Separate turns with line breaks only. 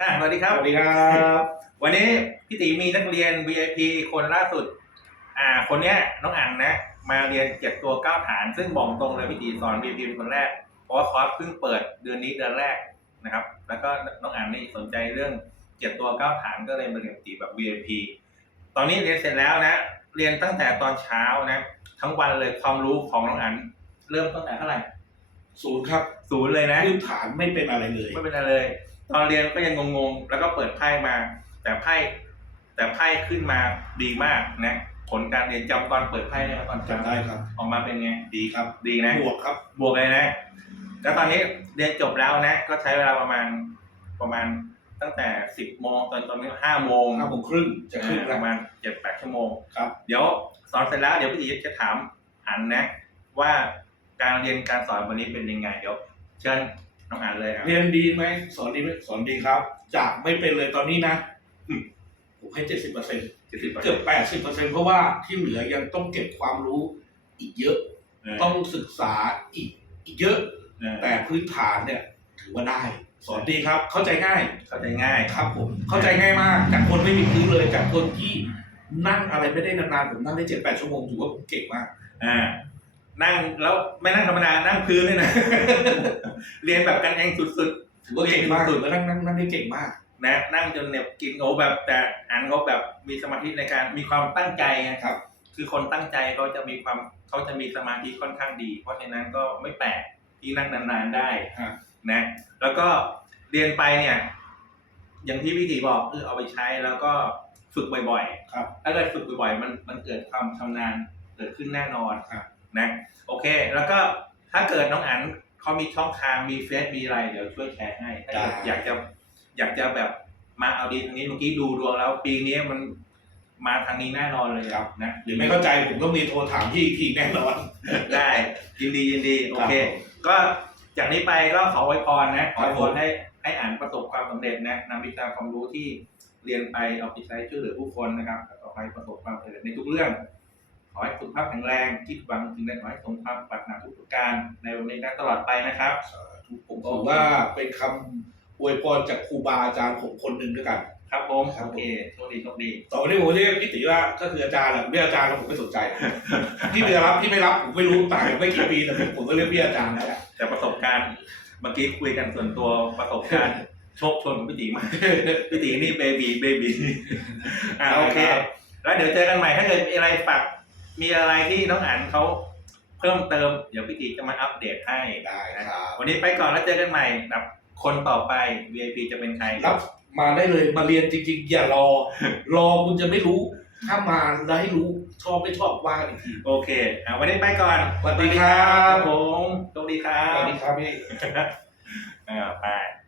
อะสวัสดีครับ
สวัสดีครับ
วันนี้พี่ตีมีนักเรียน VIP คนล่าสุด อ่า คนเนี้ยน้องอังนะ มาเรียนเจ็ดตัวเก้าฐาน ซึ่งบอกตรงเลยพี่ตีสอน VIP เป็นคนแรก เพราะว่าคอร์สเพิ่งเปิดเดือนนี้เดือนแรกนะครับ แล้วก็น้องอังนี่สนใจเรื่องเจ็ดตัวเก้าฐานก็เลยมาเรียนพี่ตีแบบ VIP ตอนนี้เรียนเสร็จแล้วนะ เรียนตั้งแต่ตอนเช้านะ ทั้งวันเลยความรู้ของน้องอัน เริ่มตั้งแต่เท่าไหร่
ศูนย์ครับ
ศูนย์เลยนะ
พื้นฐานไม่เป็นอะไรเลย
ไม่เป็นไรเลย ตอนเรียนก็ยังงงๆ แล้วก็เปิดไพ่มา แต่ไพ่แต่ไพ่ขึ้นมาดีมากนะ ผลการเรียนจำตอนเปิดไพ่ได้ไหมตอนเช้า
จำได้ครับ
ออกมาเป็นไง
ดีครับ
ดีนะ
บวกครับ
บวกเลยนะ แล้วตอนนี้เรียนจบแล้วนะ ก็ใช้เวลาประมาณประมาณตั้งแต่สิบโมงตอนตอนนี้ห้าโมง
ห้าโมงครึ่งจะครึ่ง
ป
แล้ว
ระมาณเจ็ดแปดชั่วโมง
ครับ
เดี๋ยวสอนเสร็จแล้วเดี๋ยวพี่ตีจะถามอันนะ ว่าการเรียนการสอนวันนี้เป็นยังไงเดี๋ยวเชิญ น้องอันเลยอะ
เรียนดีไหมสอนดีไหมสอนดีครับ จากไม่เป็นเลยตอนนี้นะอืมผมให้เจ็ดสิบเปอร์เซ็นต์
เจ็ดสิบ
เกือบแปดสิบเปอร์เซ็นต์เพราะว่าที่เหลือยังต้องเก็บความรู้อีกเยอะ ต้องศึกษาอีกอีกเยอะแต่พื้นฐานเนี่ย ถือว่าได้ สอนดีครับ เข้าใจง่าย
เข้าใจง่าย
ครับผมเข้าใจง่ายมาก จากคนไม่มีพื้นเลย จากคนที่นั่งอะไรไม่ได้นานๆผมนั่งได้เจ็ดแปดชั่วโมงถือว่าผมเก่งมาก
อ่า นั่งแล้วไม่นั่งธรรมดานั่งพื้นเลยนะ เรียนแบบกันเองสุด
ถือว่าเก่งมากแล้วนั่งนั่งนั่งได้เก่งมาก
ๆนะนั่งจนเนี่ยกินโอแบบแต่อันเขาแบบมีสมาธิในการมีความตั้งใจไง
ครับ
คือคนตั้งใจเขาจะมีความเขาจะมีสมาธิค่อนข้างดี เพราะฉะนั้นก็ไม่แปลกที่นั่งนานๆได้
ฮะ
นะ แล้วก็เรียนไปเนี่ย อย่างที่พี่ตีบอกคือเอาไปใช้แล้วก็ฝึกบ่อยๆ
ครับ
ถ้าเกิดฝึกบ่อยๆมันมันเกิดความชำนาญเกิดขึ้นแน่นอน
ครับ
นะโอเค แล้วก็ถ้าเกิดน้องอันเขามีช่องทางมีเฟซมีอะไรเดี๋ยวช่วยแชร์ให้ถ้าเกิดอยากจะอยากจะแบบมาเอาดีทางนี้เมื่อกี้ดูดวงแล้ว ปีนี้มันมาทางนี้แน่นอนเลย
ครับ
นะ
หรือไม่เข้าใจผมต้องมีโทรถามพี่อีกทีแน่นอน
ได้ยินดียินดีโอเค ก็จากนี้ไปก็ขอไว้พรนะขอไว้พรให้ให้อ่านประสบความสำเร็จนะนำวิชาความรู้ที่เรียนไปเอาไปใช้ช่วยเหลือผู้คนนะครับแล้วต่อไปประสบความสำเร็จในทุกเรื่อง ขอให้สุขภาพแข็งแรงคิดหวังสิ่งใดขอให้สมความปรารถนาทุกประการในวันนี้และตลอดไปนะครับ
ผมถือว่าเป็นคำอวยพรจากครูบาอาจารย์ผมคนหนึ่งด้วยกัน
ครับผม
ครับ
โอเคโชคดีโชคดี
ต่อไปนี้ผมจะเรียกพี่ติว่าก็คืออาจารย์แหละพี่อาจารย์แล้วผมไม่สนใจพี่จะรับพี่ไม่รับผมไม่รู้ต่างกันไม่กี่ปีแต่ผมผมก็เรียกพี่อาจารย์แล้วแหละ
แต่ประสบการณ์เมื่อกี้คุยกันส่วนตัวประสบการณ์โชคชนกับพี่ตีมากพี่ตีนี่เบบีเบบีอ่าโอเค แล้วเดี๋ยวเจอกันใหม่ถ้าเกิดมีอะไรฝาก มีอะไรที่น้องอันเขาเพิ่มเติม เดี๋ยวพี่ตีจะมาอัปเดตให้
ได้ครับ
วันนี้ไปก่อนแล้วเจอกันใหม่แบบคนต่อไป VIP จะเป็นใคร
รับ มาได้เลยมาเรียนจริง ๆ อย่ารอ รอคุณจะไม่รู้ ถ้ามาแล้วให้รู้ชอบไม่ชอบว่ากันอีกที
โอเคอ่าวันนี้ไปก่อน
สวัสดีครับ
ผมสวัสดีครั
ส
บ
วัสดีครับพี่
อ่าไป